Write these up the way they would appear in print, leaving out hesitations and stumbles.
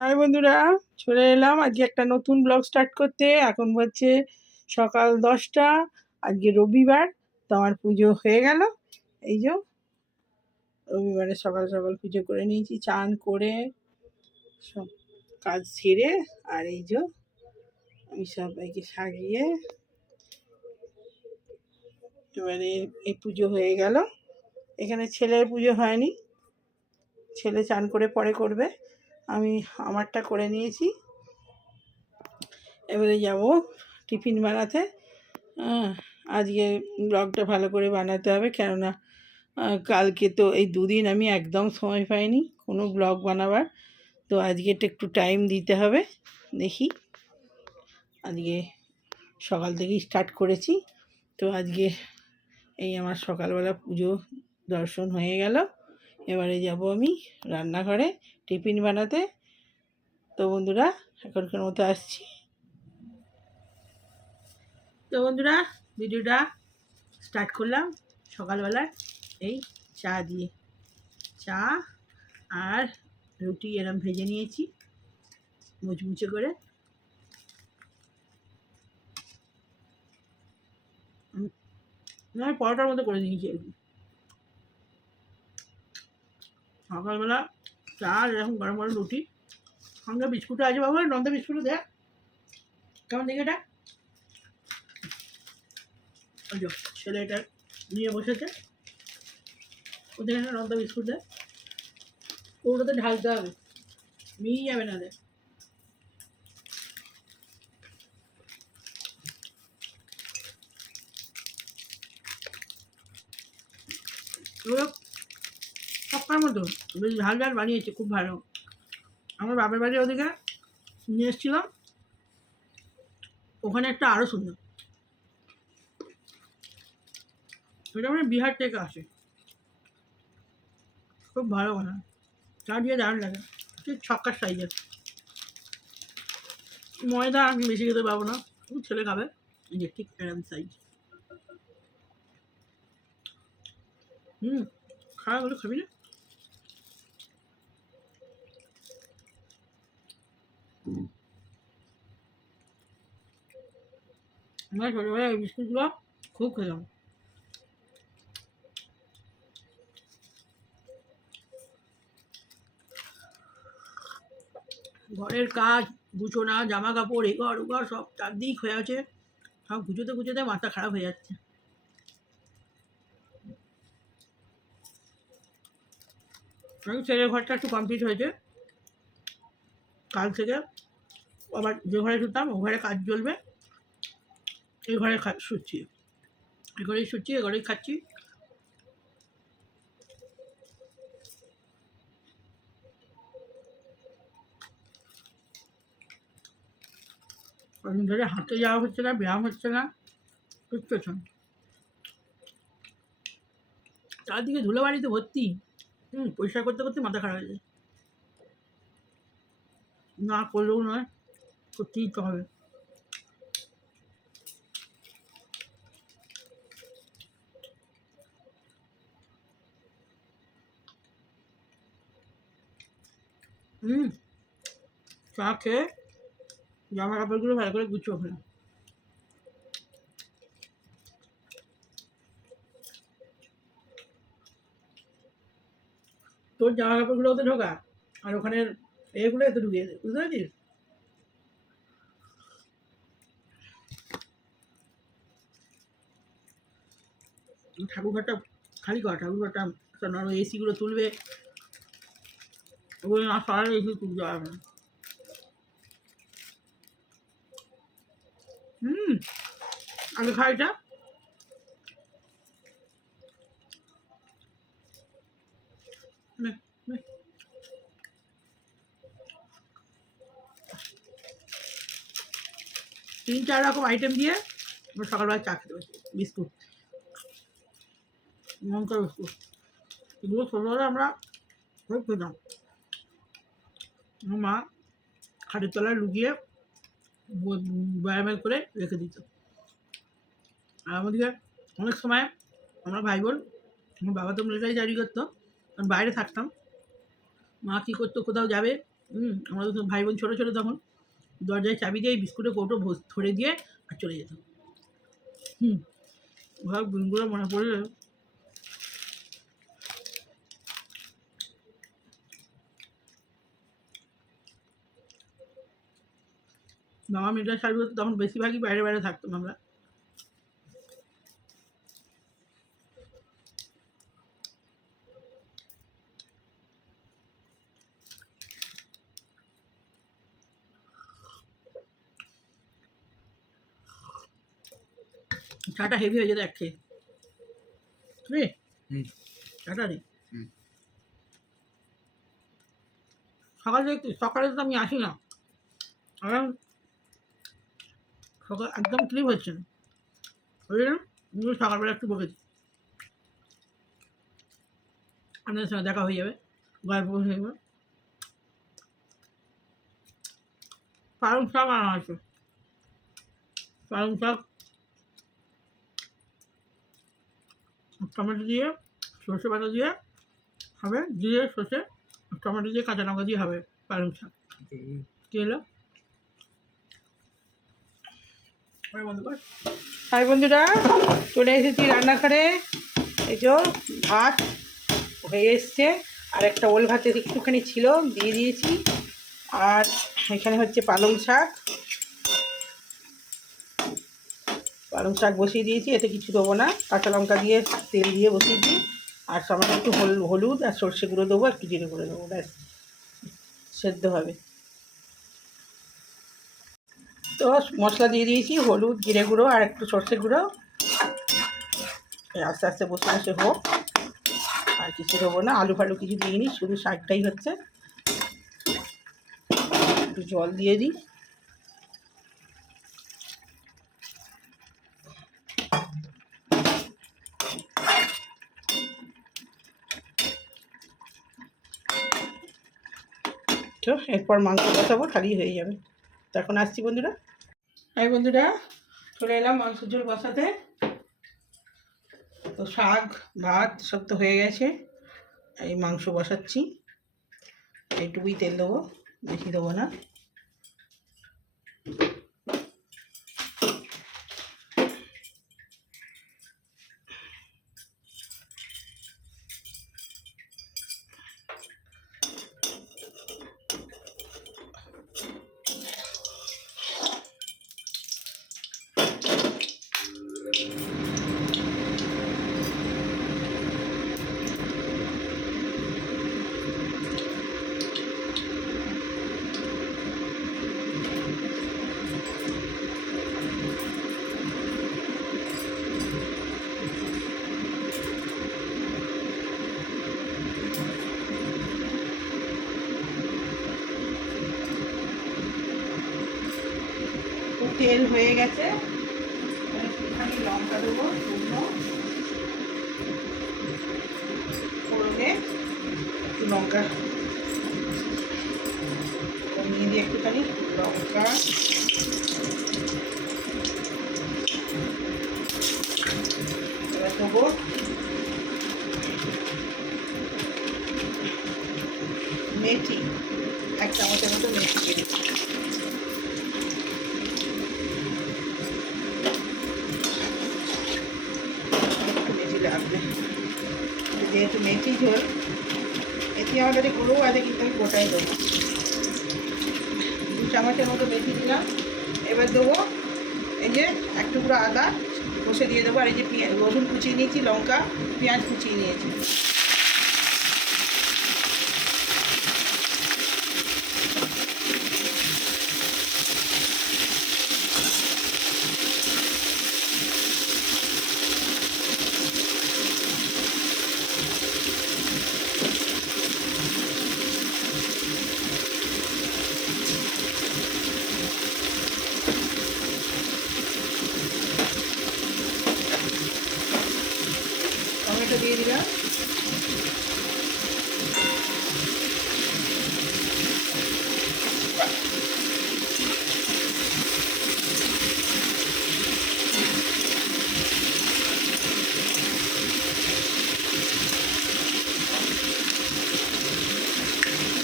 High বন্ধুরা, চলে এলাম আজকে একটা নতুন ব্লগ স্টার্ট করতে। এখন হচ্ছে সকাল 10টা। আজকে রবিবার, তো আমার পুজো হয়ে গেল। এই যে রবিবারে সকাল সকাল পুজো করে নিয়েছি, চান করে সব কাজ সেরে। আর এই যে আমি সবাইকে সাজিয়ে এবারে এই পুজো হয়ে গেল। এখানে ছেলের পুজো হয়নি, ছেলে চান করে পরে করবে। আমি আমারটা করে নিয়েছি। এবারে যাব টিফিন বানাতে। আজকে ব্লগটা ভালো করে বানাতে হবে, কেননা কালকে তো এই দুদিন আমি একদম সময় পাইনি কোনো ব্লগ বানাবার। তো আজকে একটু টাইম দিতে হবে। দেখি, আজকে সকাল থেকেই স্টার্ট করেছি। তো আজকে এই আমার সকালবেলা পুজো দর্শন হয়ে গেল। এবারে যাব আমি রান্নাঘরে টিফিন বানাতে। তো বন্ধুরা, এখনকার মতো আসছি। তো বন্ধুরা, ভিডিওটা স্টার্ট করলাম সকালবেলায় এই চা দিয়ে। চা আর রুটি এরম ভেজে নিয়েছি মুচমুচে করে। আমি পরোটার মতো করে নিয়েছি আর কি। সকালবেলা চা আর এরকম গরম গরম রুটি, সঙ্গে বিস্কুটও আছে। বাবু নন্দা বিস্কুটও দেখ, কেমন দেখে এটা। ওই যে ছেলে এটা নিয়ে বসেছে, ওদের একটা নন্দা বিস্কুট দেয়, ওটাতে ঢালতে হবে, নিয়ে যাবে না দেখ। ওগুলো সবটার মতো বেশ ঝাল ঝাল বানিয়েছে, খুব ভালো। আমার বাপের বাড়ি ওদিকে নিয়ে এসেছিলাম, ওখানে একটা আরও সুন্দর। এটা মানে বিহার থেকে আসে, খুব ভালো বানায়, চা দিয়ে দারুণ লাগে। ঠিক ছক্কার সাইজের। ময়দা আমি বেশি খেতে পাবো না, ছেলে খাবে। এই যে ঠিক এরম সাইজ। খাওয়া হলো, খাবি না? আমরা ছোটোবেলায় এই বিস্কুটগুলো খুব খেলাম। ঘরের কাজ গুছোনা, জামা কাপড়, এঘর ওঘর সব চারদিক হয়ে আছে। সব গুছোতে গুছোতে মাথা খারাপ হয়ে যাচ্ছে। ছেলের ঘরটা একটু কমপ্লিট হয়েছে। কাল থেকে আবার যে ঘরে শুতাম ও ঘরে কাজ চলবে। এই ঘরে শুচ্ছি, এ ঘরেই শুচ্ছি, এ ঘরেই খাচ্ছি। কদিন ধরে হাঁটতে যাওয়া হচ্ছে না, ব্যায়াম হচ্ছে না, কিচ্ছু না। চারদিকে ধুলো বাড়িতে ভর্তি। পরিষ্কার করতে করতে মাথা খারাপ হয়ে যায়। না করলেও নয়, করতেই তো হবে। চা খেয়ে জামা কাপড়গুলো ভালো করে গুছিয়ে ফেলো। তোর জামা কাপড়গুলো ওতে ঢোকা, আর ওখানে এগুলো এতে ঢুকিয়ে দে, বুঝতে পেরেছিস? ঠাকুরঘরটা খালি কর, ঠাকুরঘরটা নরম। এসিগুলো তুলবে, ওগুলো না সরালে এসি তুলতে পারবে না। আগে খাইটা 3-4 রকম আইটেম দিয়ে আমরা সকালবেলা চা খেতে পারছি। বিস্কুট, লঙ্কা বিস্কুট, এগুলো ছোটোবেলা আমরা খুব খেতাম। আমার মা খাটের তলায় লুকিয়ে ব্যায়ামের করে রেখে দিত। আর আমাদেরকে অনেক সময় আমরা ভাই বোন, আমার বাবা তো মিলিটারি চাকরি করতো, আমি বাইরে থাকতাম। মা কী করতো, কোথাও যাবে, আমাদের তো ভাই বোন ছোটো ছোটো তখন দরজায় চাবি দিয়ে বিস্কুটের কৌটো ধরে দিয়ে আর চলে যেত। ভাব দিনগুলো মনে পড়লে বাবা মিটার সার্ভিস হতো তখন বেশিরভাগই বাইরে বাইরে থাকতাম আমরা। চাটা হেভি হয়ে যেত এক খেয়ে রে। চাটা রে সকালে তো আমি আসি না, কারণ সকাল একদম ক্লিপ হচ্ছে না, ওই জন্য সকালবেলা একটু বকেছি, আপনাদের সঙ্গে দেখা হয়ে যাবে, গল্প হয়ে যাবে। পালং শাক আনা আছে, পালং শাক টমেটো দিয়ে সর্ষে বাটা দিয়ে হবে, দিয়ে সর্ষে টমেটো দিয়ে কাঁচা লঙ্কা দিয়ে হবে পালং শাক। কী হলো হাই বন্ধুরা, চলে এসেছি রান্নাঘরে। এই যে ভাত হয়ে এসছে, আর একটা ওল ভাতের একটুখানি ছিল দিয়ে দিয়েছি, আর এখানে হচ্ছে পালং শাক বসিয়ে দিয়েছি। এতে কিছু দেবো না, কাঁচা লঙ্কা দিয়ে তেল দিয়ে বসিয়েছি, আর সামান্য একটু হলুদ আর সর্ষে গুঁড়ো দেবো, একটু জিরে গুঁড়ো দেবো, ব্যাস সেদ্ধ হবে। তো মশলা দিয়ে দিয়েছি, হলুদ জিরে গুঁড়ো আর একটু সর্ষে গুঁড়ো, আস্তে আস্তে বসে বসে হোক, আর কিছু দেবো না, আলু ফালু কিছু দিইনি, শুধু শাকটাই হচ্ছে। একটু জল দিয়ে দিই, তো এরপর মাংস বসাবো, খালি হয়ে যাবে। তো এখন আসছি বন্ধুরা। হ্যাঁ বন্ধুরা, চলে এলাম মাংস ঝোল বসাতে। তো শাক ভাত সব তো হয়ে গেছে, এই মাংস বসাচ্ছি। এইটুকুই তেল দেবো, বেশি দেবো না। তেল হয়ে গেছে, একটুখানি লঙ্কা দেবো শুকনো ফোড়নে, একটু লঙ্কা কমিয়ে দিয়ে একটুখানি লঙ্কা, এবার দেবো মেথি, এক চামচের মতো মেথি দিয়ে দিচ্ছি। যেহেতু মেথি ঝোল, মেথি আমার কাছে গুঁড়োও আছে, কিন্তু আমি গোটাই দেবো। 2 চামচের মতো মেথি দিলাম। এবার দেবো এই যে এক টুকরো আদা কষে দিয়ে দেবো, আর এই যে রসুন কুচিয়ে নিয়েছি, লঙ্কা পেঁয়াজ কুচিয়ে নিয়েছি। টমেটো দিয়ে দিলাম,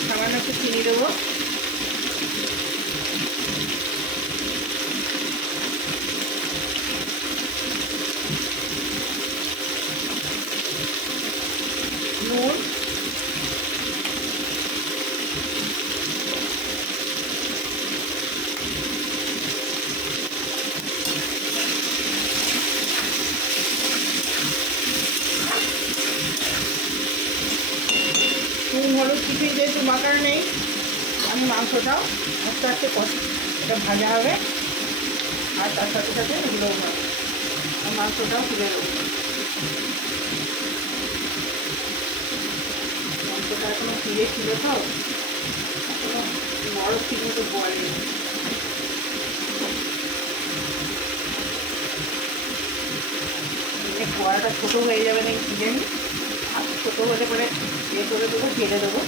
সামান্য একটু চিনি দেবো। দরকার নেই, আমি মাংসটাও আস্তে আস্তে এটা ভাজা হবে, আর তার সাথে সাথে এগুলোও হবে, মাংসটাও তুলে দেবো। মাংসটা এখনো ফিরে ছিল তো, এখনো বড় ঠিক মতো বলে। কড়াটা ছোটো হয়ে যাবে নাকি কি জানি, আর ছোটো হলে পরে ইয়ে করে দেবো, কেটে দেবো।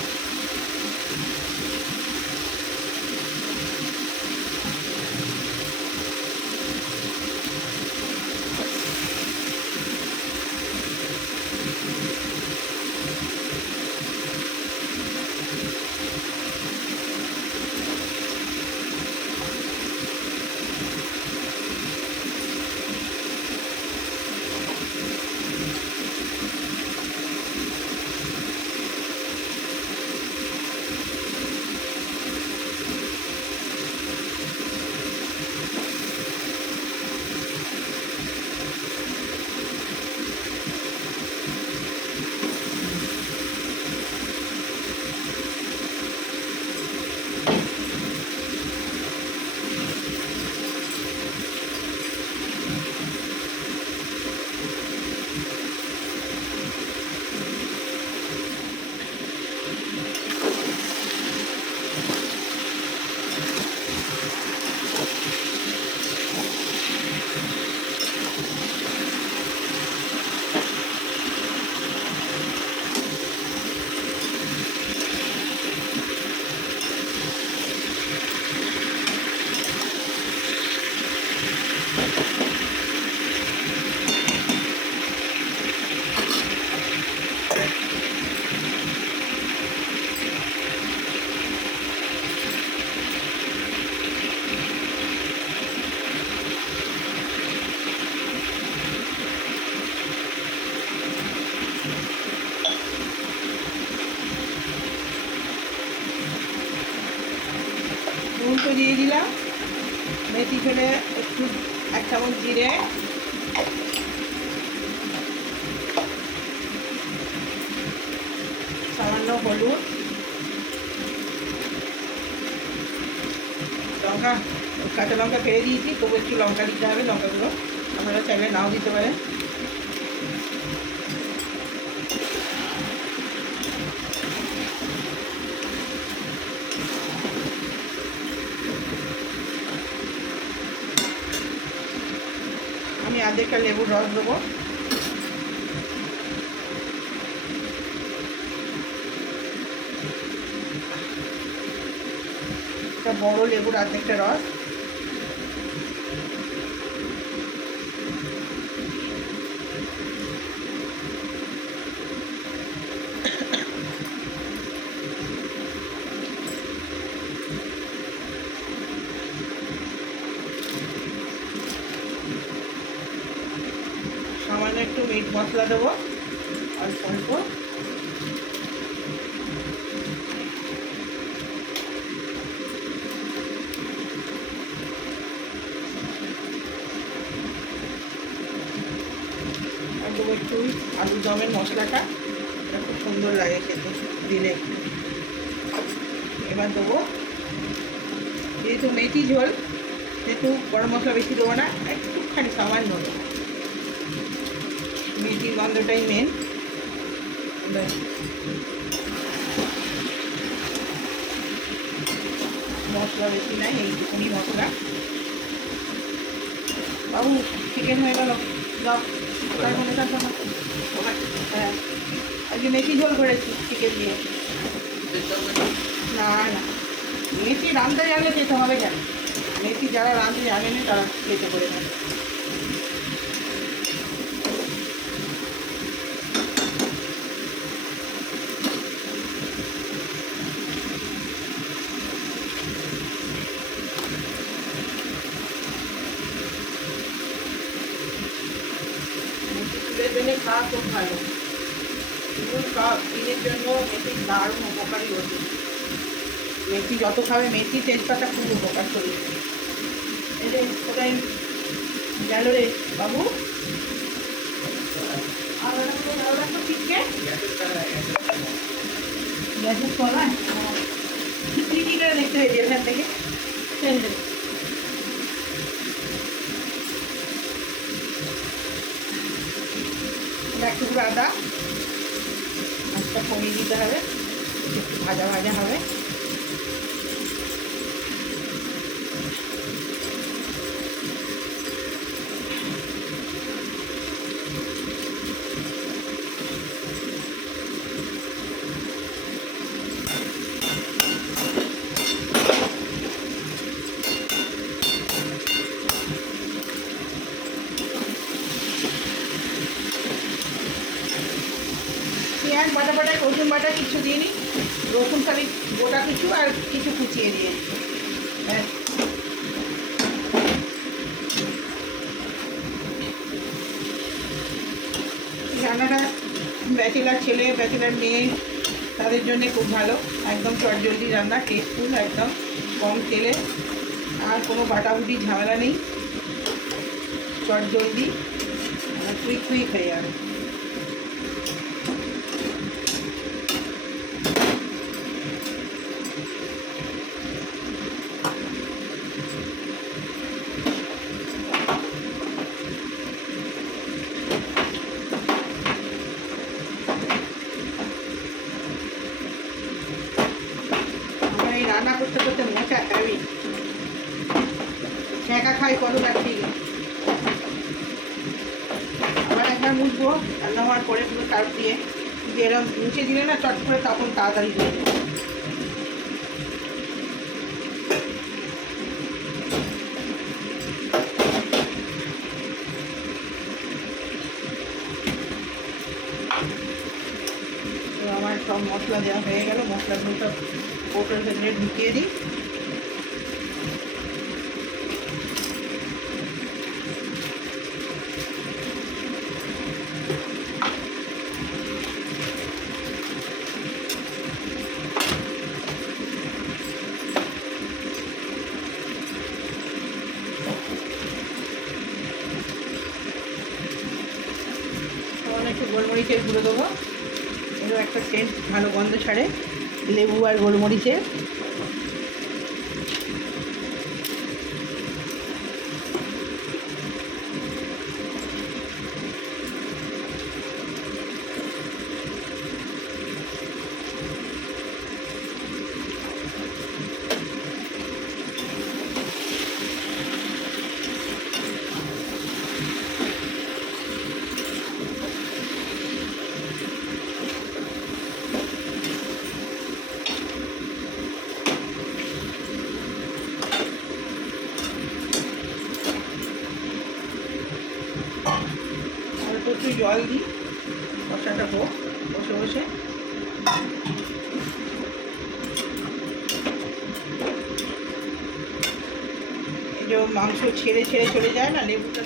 নুন তো দিয়ে দিলাম, মেথি ফেলে একটু 1 চামচ জিরে, সামান্য হলুদ, লঙ্কা, কাঁচা লঙ্কা ফেলে দিয়েছি, তবু একটু লঙ্কা দিতে হবে, লঙ্কাগুলো আপনারা চাইলে নাও দিতে পারেন। আমি আধেকটা লেবুর রস দেবো, একটা বড় লেবুর আধেকটা রস, সামান্য একটু মিট মশলা দেবো, অল্প অল্প, আর দেবো একটু আলুর দমের মশলাটা, এটা খুব সুন্দর লাগে খেতে দিলে। এবার দেবো, যেহেতু মেথি ঝোল সেহেতু গরম মশলা বেশি দেবো না, একটুখানি সামান্য দেবো, মেথির গন্ধটাই মেন। মশলা বেশি নাই, এইটুকুনি মশলা। বাবু চিকেন হয়ে গেল, যাও তার মনে থাকো না। হ্যাঁ, আজকে মেথি ঝোল করেছি চিকেন দিয়ে। না না, মেথি রাঁধতে জানলে যেতে হবে কেন, মেথি যারা রাঁধতে জানে না তারা যেতে করে থাকে। চুলের জন্য খাওয়া খুব ভালো, চুল স্কিনের জন্য মেথি দারুণ উপকারী ওষুধ। মেথি যত খাবে, মেথি তেজপাতা খুব উপকার শরীরে। এটা কোথায় গেল রে বাবু? গ্যাসের তলায় কি করে দেখতে হয়েছে এখান থেকে। একটু আদা আজটা কমিয়ে দিতে হবে, একটু ভাজা ভাজা হবে। পেঁয়াজ বাটা বাটা, রসুন বাটা কিছু দিয়ে নিই, রসুন খালি গোটা কিছু আর কিছু কুচিয়ে দিয়ে রান্নাটা ব্যাচেলার ছেলে ব্যাচেলার মেয়ে তাদের জন্য খুব ভালো, একদম চটজলদি রান্না, টেস্টফুল, একদম কম তেলে, আর কোনো বাটাবুটি ঝামেলা নেই, চটজলদি কুইক কুইক হয়ে যাবে। রান্না করতে করতে মশা খাবি, ছ্যাঁকা খাই কত রাখি। আবার একবার মুছবো রান্না হওয়ার পরে পুরো তাপ দিয়ে এরকম মুছে দিলে না চট করে তখন তাড়াতাড়ি হয়ে যাবে। তো আমার সব মশলা দেওয়া হয়ে গেল, মশলাগুলো সব কৌটোর ভেতরে ঢুকিয়ে দিই। একটু গোলমরিচের গুঁড়ো দেবো, এগুলো একটা সেন্ট ভালো গন্ধ ছাড়ে, লেবু আর গোলমরিচের। একটু জল দিই, কষাটা হোক বসে বসে। এই যে মাংস ছেড়ে ছেড়ে চলে যায় না লেবুটা,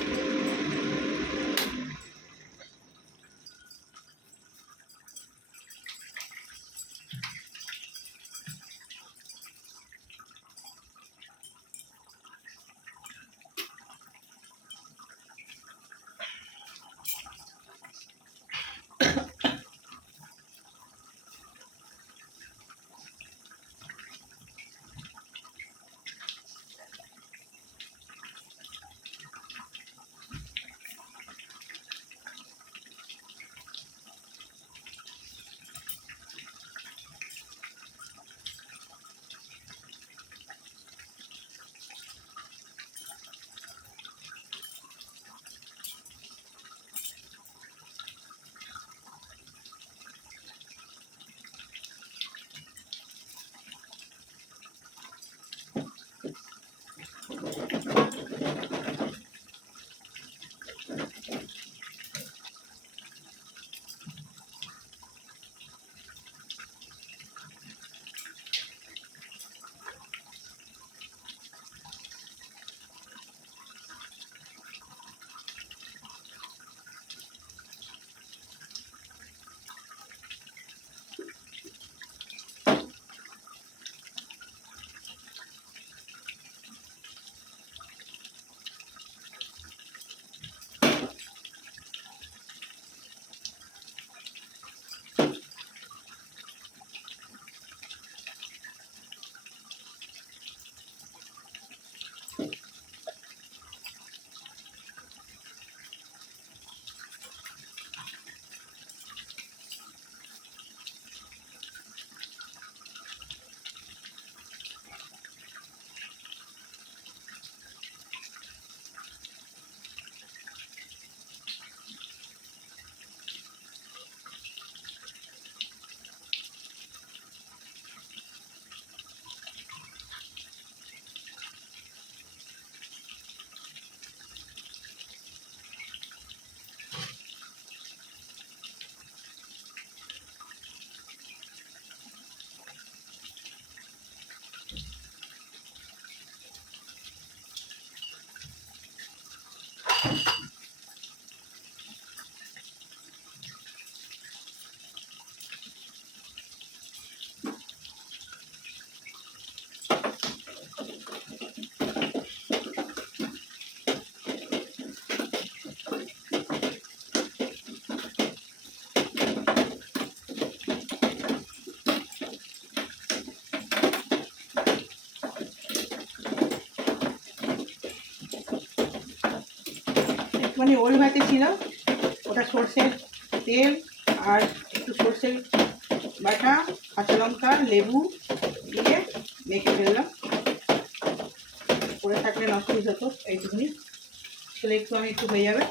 মানে ওল ভাতে ছিল, ওটা সর্ষের তেল আর একটু সর্ষের বাটা, কাঁচা লঙ্কা, লেবু দিয়ে মেখে ফেললাম। পরে থাকলে নষ্ট হয়ে যেত, এইটুকুনি ছেলে একটু আমি একটু হয়ে যাবে।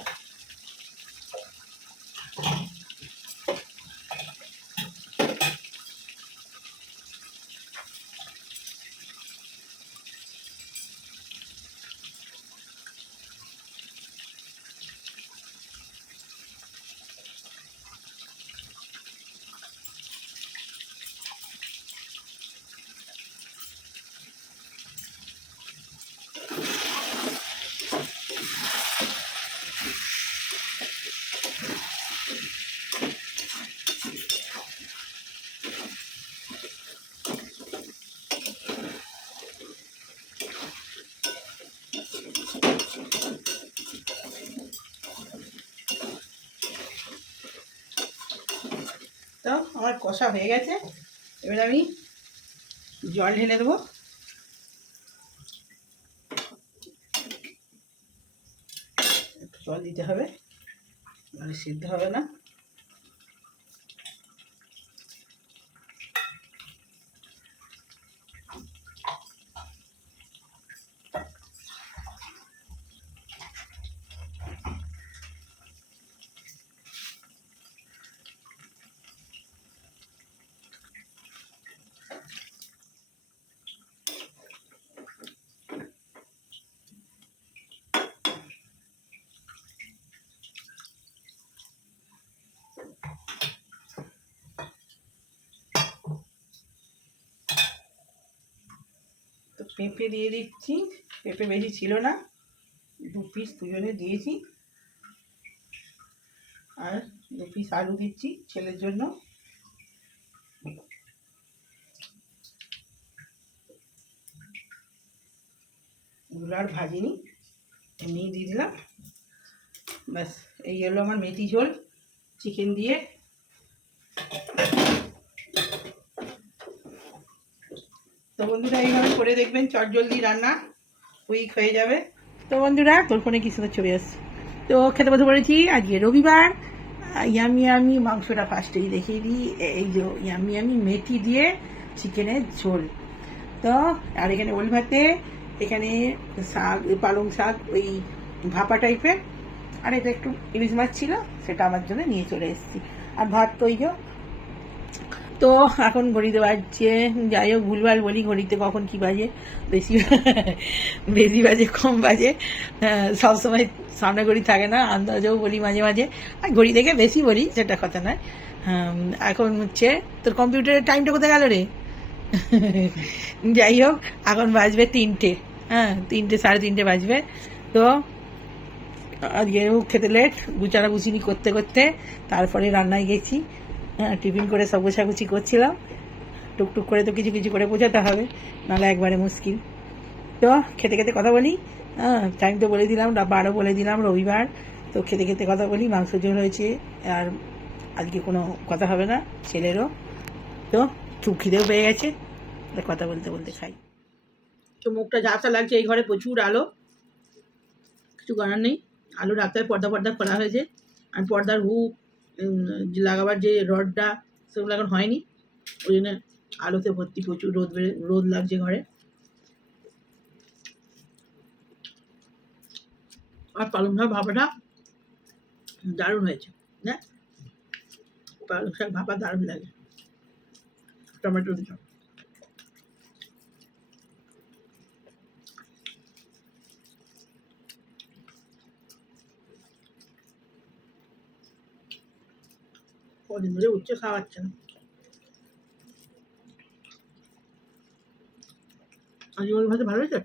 তো আমার কষা হয়ে গেছে, এবার আমি জল ঢেলে দেবো। একটু জল দিতে হবে, মানে সিদ্ধ হবে না। তো পেঁপে দিয়ে দিচ্ছি, পেঁপে বেশি ছিল না, 2 পিস দুজনে দিয়েছি। আর 2 পিস আলু দিচ্ছি ছেলের জন্য। এগুলো আর ভাজিনি, এমনিই দিয়ে দিলাম। ব্যাস, এই হলো আমার মেথি ঝোল চিকেন দিয়ে। তো বন্ধুরা এইভাবে করে দেখবেন, চটজলদি রান্না, কুইক হয়ে যাবে। তো বন্ধুরা, তোর ফোনে কি সুন্দর ছবি আসছে। তো খেতে বসে পড়েছি, আজকে রবিবার। ইয়ামি ইয়ামি মাংসটা ফার্স্টেই দেখিয়ে দিই, এই যে ইয়ামি ইয়ামি মেথি দিয়ে চিকেনের ঝোল। তো আর এখানে ওল ভাতে, এখানে শাক, পালং শাক ওই ভাপা টাইপের, আর এটা একটু ইলিশ মাছ ছিল, সেটা আমার জন্য নিয়ে চলে এসেছি। আর ভাত তো তো এখন ঘড়িতে বাজছে, যাই হোক ভুলভাল বলি, ঘড়িতে কখন কি বাজে, বেশি বেশি বাজে কম বাজে, সবসময় সামনে ঘড়ি থাকে না, আন্দাজেও বলি মাঝে মাঝে, আর ঘড়ি দেখে বেশি বলি, সেটা কথা নয়। এখন হচ্ছে তোর কম্পিউটারের টাইমটা কোথায় গেল রে? যাই হোক, এখন বাজবে 3টে, 3টে, 3:30 বাজবে। তো আজকে খেতে লেট, গুছানি করতে করতে তারপরে রান্নায় গেছি। টিফিন করে সব গোছাগুছি করছিলাম, টুকটুক করে তো কিছু কিছু করে বোঝাতে হবে, নাহলে একবারে মুশকিল। তো খেতে খেতে কথা বলি। টাইম তো বলে দিলাম, 12 বলে দিলাম, রবিবার। তো খেতে খেতে কথা বলি, মাংস ঝোল হয়েছে, আর আজকে কোনো কথা হবে না ছেলেরও। তো খুব খিদেও পেয়ে গেছে, কথা বলতে বলতে খাই। তো মুখটা ঝাপসা লাগছে, এই ঘরে প্রচুর আলো, কিছু করার নেই। আলো রাস্তায় পর্দা পর্দা করা হয়েছে, আর পর্দার হুক লাগাবার যে রডটা, সেগুলো এখন হয়নি, ওই জন্য আলোতে ভর্তি, প্রচুর রোদ লাগছে ঘরে। আর পালং শাক ভাপাটা দারুণ হয়েছে না, পালং শাক ভাপা দারুণ লাগে, টমেটো দিলাম। কদিন ধরে উচ্ছে খাওয়াচ্ছে না। আজকে ওর ভাতে ভালো হয়েছে।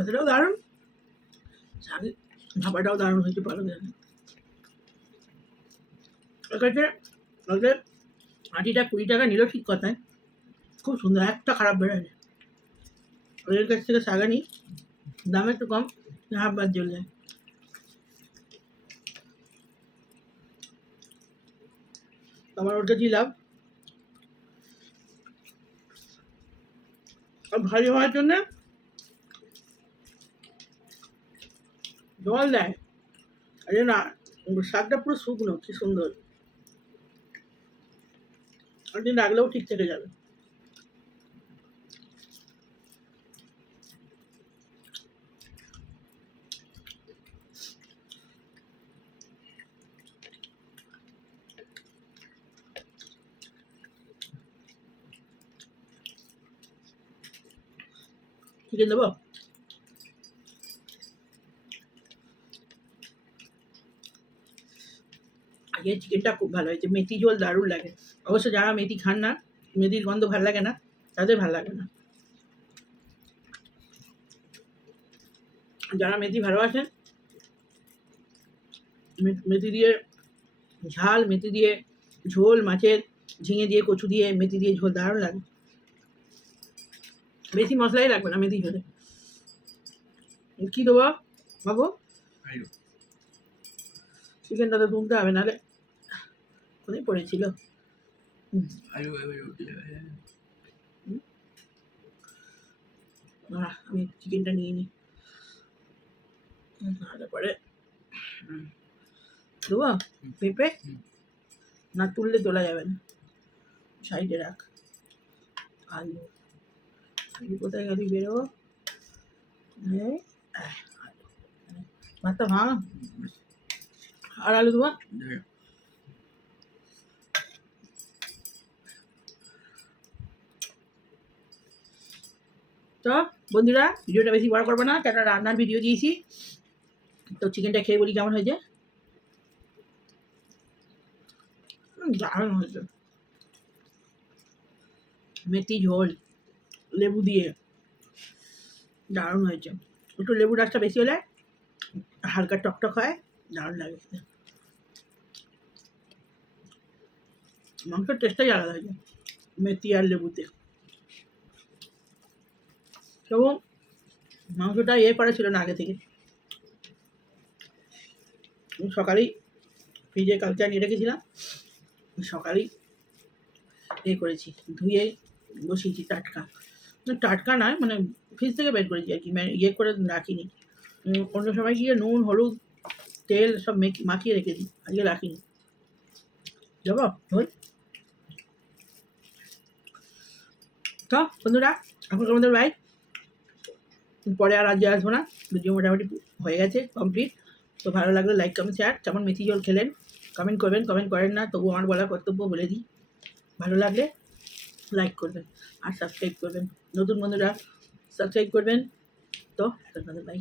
ভাতাটাও দারুণ, শাকের ভাপাটাও দারুণ হয়েছে পালঙের। ওর কাছে ওদের আটিটা 20 টাকা নিল ঠিক কথায়, খুব সুন্দর, একটা খারাপ বেরোয়নি। ওদের কাছ থেকে শাক আনি, দাম একটু কম, হাফ বাদ চলে যায়। আমার ওর কাছেই লাভ। আর ভারী হওয়ার জন্য জল দেয়, আরে না, শাকটা পুরো শুকনো, কি সুন্দর, একদিন রাখলেও ঠিক থেকে যাবে। চিকেন দেবো? আজকে চিকেনটা খুব ভালো হয়েছে, মেথি ঝোল দারুণ লাগে। অবশ্য যারা মেথি খান না, মেথির গন্ধ ভালো লাগে না, তাদের ভালো লাগে না। যারা মেথি ভালোবাসেন, মেথি দিয়ে ঝাল, মেথি দিয়ে ঝোল, মাছের ঝিঙে দিয়ে, কচু দিয়ে, মেথি দিয়ে ঝোল দারুণ লাগে। বেশি মশলাই লাগবে না মেথি ঝোলে। কী দেবো বাবু? চিকেনটা তো তুলতে হবে, নাহলে কোথায় পড়েছিল। আমি চিকেনটা নিয়ে নিই, তারপরে দেবো পেঁপে, না তুললে তোলা যাবে না, সাইডে রাখ। আলু, আলু কোথায় গেলি, বেরোবো। ভাতটা ভাঙ, আর আলু দেবো। তো বন্ধুরা, ভিডিওটা বেশি বড় করবো না, কেন রান্নার ভিডিও দিয়েছি। তো চিকেনটা খেয়ে বলি কেমন হয়েছে। দারুণ হয়েছে, মেথি ঝোল লেবু দিয়ে দারুণ হয়েছে। একটু লেবু রসটা বেশি হলে হালকা টকটক হয়, দারুণ লাগে। মাংসের টেস্টটাই আলাদা হয়েছে মেথি আর লেবুতে। এবং মাংসটা করা ছিল না আগে থেকে, সকালেই ফ্রিজে কালকে আনিয়ে রেখেছিলাম, সকালেই করেছি, ধুয়ে বসিয়েছি। টাটকা টাটকা নয়, মানে ফ্রিজ থেকে বের করেছি আর কি, করে রাখিনি। অন্য সময় গিয়ে নুন, হলুদ, তেল সব মাখিয়ে রেখেছি, আজকে রাখিনি। যাবো ধর। তো বন্ধুরা, এখন তোমাদের ভাই পরে আর আজকে আসবো না, ভিডিও মোটামুটি হয়ে গেছে, কমপ্লিট। তো ভালো লাগলে লাইক, কমেন্ট, শেয়ার। কেমন মেথি ঝোল খেলেন কমেন্ট করবেন, কমেন্ট করেন না তবু আমার বলার কর্তব্য বলে দিই। ভালো লাগলে লাইক করবেন আর সাবস্ক্রাইব করবেন, নতুন বন্ধুরা সাবস্ক্রাইব করবেন। তো আপনাদের ভাই।